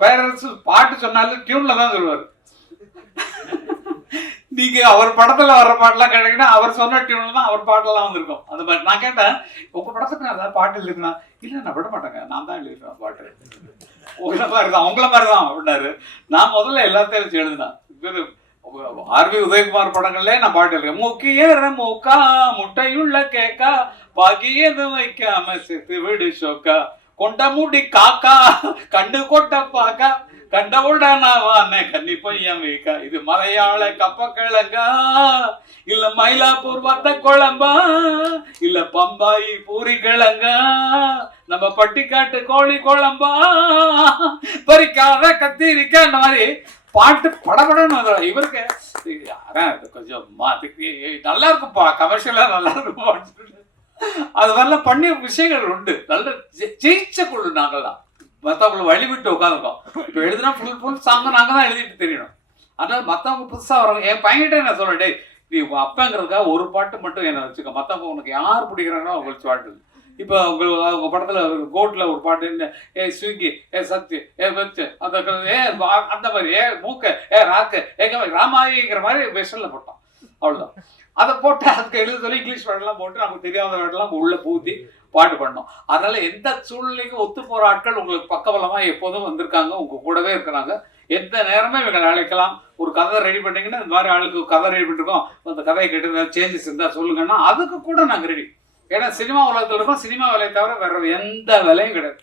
பேரரசு பாட்டு சொன்னாலும் டியூன்ல தான் சொல்லுவார். நீங்க அவர் படத்துல வர்ற பாட்டெல்லாம் கேட்டீங்கன்னா அவர் சொன்ன டியூன்ல தான் அவர் பாட்டெல்லாம் வந்திருக்கும். அந்த மாதிரி நான் கேட்டேன், உங்க படத்துக்கு நான் ஏதாவது பாட்டு எழுதுனா? இல்லை நான் விட மாட்டேங்க, நான் தான் எழுதிடுவேன் பாட்டு. உங்களை மாதிரி தான், உங்களை மாதிரி தான் அப்படின்னாரு. நான் முதல்ல எல்லாத்தையும் வச்சு எழுதினேன். ஆர்வி உதயகுமார் படங்கள்ல நான் பாட்டு எழுதுறேன். முக்கிய மூக்கா முட்டையுள்ள கேக்கா பாக்கியது வைக்காம செத்து விடு ஷோக்கா கொண்ட முடி காக்கா கண்டு கொட்ட பாக்கா கண்டவுடனாவான கன்னி பையன் வைக்கா. இது மலையாள கப்ப கிழங்கா இல்ல மயிலாப்பூர் வத்த குழம்பா இல்ல பம்பாய் பூரி கிழங்கா நம்ம பட்டிக்காட்டு கோழி குழம்பா பறிக்காத கத்திரிக்கா. அந்த மாதிரி பாட்டு படப்படன்னு இவருக்கு கொஞ்சம் நல்லா இருக்குப்பா, கமர்ஷியலா நல்லா இருக்குப்பா. அது மாதிரிலாம் பண்ணி விஷயங்கள் உண்டு. நல்ல ஜெயிச்ச குழு நாங்கள் தான், மற்றவங்களை வழிவிட்டு உட்காந்துருக்கோம். இப்போ எழுதுனா ஃபுல் சாங்க நாங்கள் தான் எழுதிட்டு தெரியணும். அதனால மற்றவங்க புதுசாக வரவங்க என் பையன்கிட்ட நான் சொல்லிட்டே, நீ உங்கள் அப்பங்கிறதுக்காக ஒரு பாட்டு மட்டும் என்னை வச்சுக்க, மற்றவங்க உனக்கு யார் பிடிக்கிறாங்களோ அவங்களுக்கு பாட்டு. இப்போ உங்கள் படத்தில் கோட்டில் ஒரு பாட்டு, ஏ ஸ்விக்கி, ஏ சத்து, ஏ வச்சு அந்த அந்த மாதிரி, ஏ மூக்க, ஏ ராக்கு, ஏங்க ராமாயிங்கிற மாதிரி வெஷனில் போட்டோம். அவ்வளோதான். அதை போட்டு அதுக்கு எழுத சொல்லி இங்கிலீஷ் வேர்டெல்லாம் போட்டு நமக்கு தெரியாத வேர்டெல்லாம் உள்ள பூத்தி பாட்டு பண்ணோம். அதனால எந்த சூழ்நிலைக்கும் ஒத்து போற ஆட்கள் உங்களுக்கு பக்கபலமா எப்போதும் வந்திருக்காங்க, உங்க கூடவே இருக்கிறாங்க. எந்த நேரமே இவங்களை அழைக்கலாம். ஒரு கதை ரெடி பண்ணீங்கன்னா, இந்த மாதிரி ஆளுக்கு கதை ரெடி பண்ணிருக்கோம், அந்த கதையை கேட்டு சேஞ்சஸ் இருந்தா சொல்லுங்கன்னா அதுக்கு கூட நாங்கள் ரெடி. ஏன்னா சினிமா உலகத்தில் இருக்கோம். சினிமா வேலையை தவிர வேற எந்த வேலையும் கிடையாது.